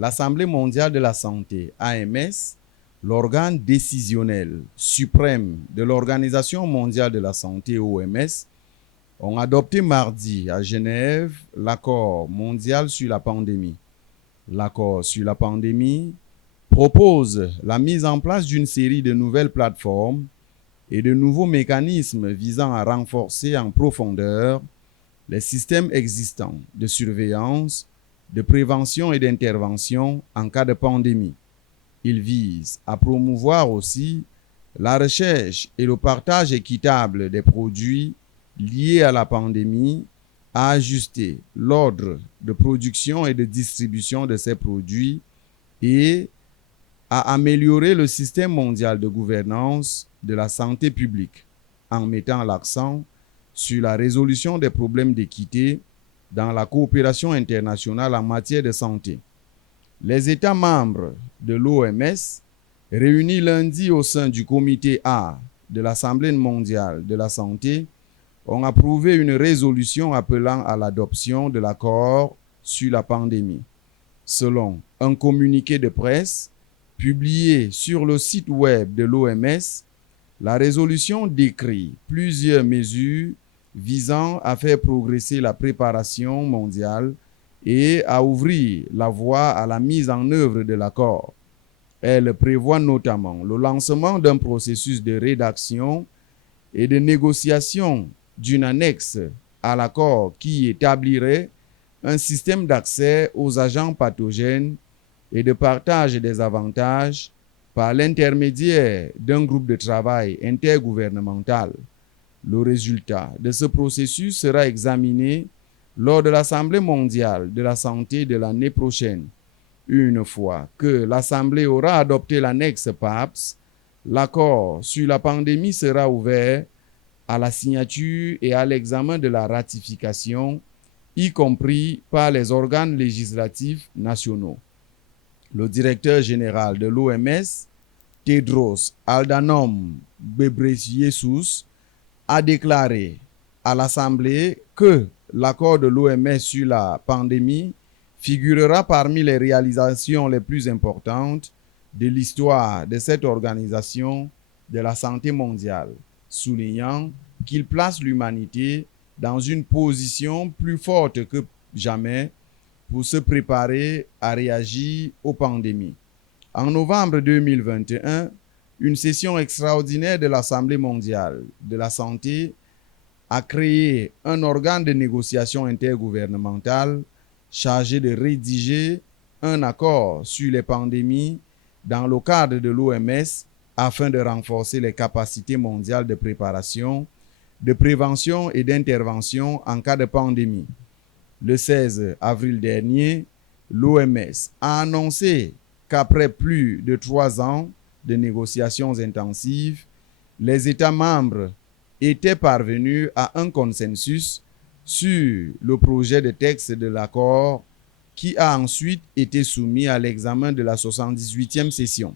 l'Assemblée mondiale de la santé, AMS, l'organe décisionnel suprême de l'Organisation mondiale de la santé, OMS, ont adopté mardi à Genève l'accord mondial sur la pandémie. L'accord sur la pandémie propose la mise en place d'une série de nouvelles plateformes et de nouveaux mécanismes visant à renforcer en profondeur les systèmes existants de surveillance, de prévention et d'intervention en cas de pandémie. Il vise à promouvoir aussi la recherche et le partage équitable des produits liés à la pandémie, à ajuster l'ordre de production et de distribution de ces produits et à améliorer le système mondial de gouvernance de la santé publique en mettant l'accent sur la résolution des problèmes d'équité dans la coopération internationale en matière de santé. Les États membres de l'OMS, réunis lundi au sein du comité A de l'Assemblée mondiale de la santé, ont approuvé une résolution appelant à l'adoption de l'accord sur la pandémie. Selon un communiqué de presse publié sur le site web de l'OMS, la résolution décrit plusieurs mesures visant à faire progresser la préparation mondiale et à ouvrir la voie à la mise en œuvre de l'accord. Elle prévoit notamment le lancement d'un processus de rédaction et de négociation d'une annexe à l'accord qui établirait un système d'accès aux agents pathogènes et de partage des avantages par l'intermédiaire d'un groupe de travail intergouvernemental. Le résultat de ce processus sera examiné lors de l'Assemblée mondiale de la santé de l'année prochaine. Une fois que l'Assemblée aura adopté l'annexe PAPS, l'accord sur la pandémie sera ouvert à la signature et à l'examen de la ratification, y compris par les organes législatifs nationaux. Le directeur général de l'OMS, Tedros Adhanom Ghebreyesus, a déclaré à l'Assemblée que l'accord de l'OMS sur la pandémie figurera parmi les réalisations les plus importantes de l'histoire de cette organisation de la santé mondiale, soulignant qu'il place l'humanité dans une position plus forte que jamais pour se préparer à réagir aux pandémies. En novembre 2021, une session extraordinaire de l'Assemblée mondiale de la santé a créé un organe de négociation intergouvernementale chargé de rédiger un accord sur les pandémies dans le cadre de l'OMS afin de renforcer les capacités mondiales de préparation, de prévention et d'intervention en cas de pandémie. Le 16 avril dernier, l'OMS a annoncé qu'après plus de 3 ans de négociations intensives, les États membres étaient parvenus à un consensus sur le projet de texte de l'accord qui a ensuite été soumis à l'examen de la 78e session.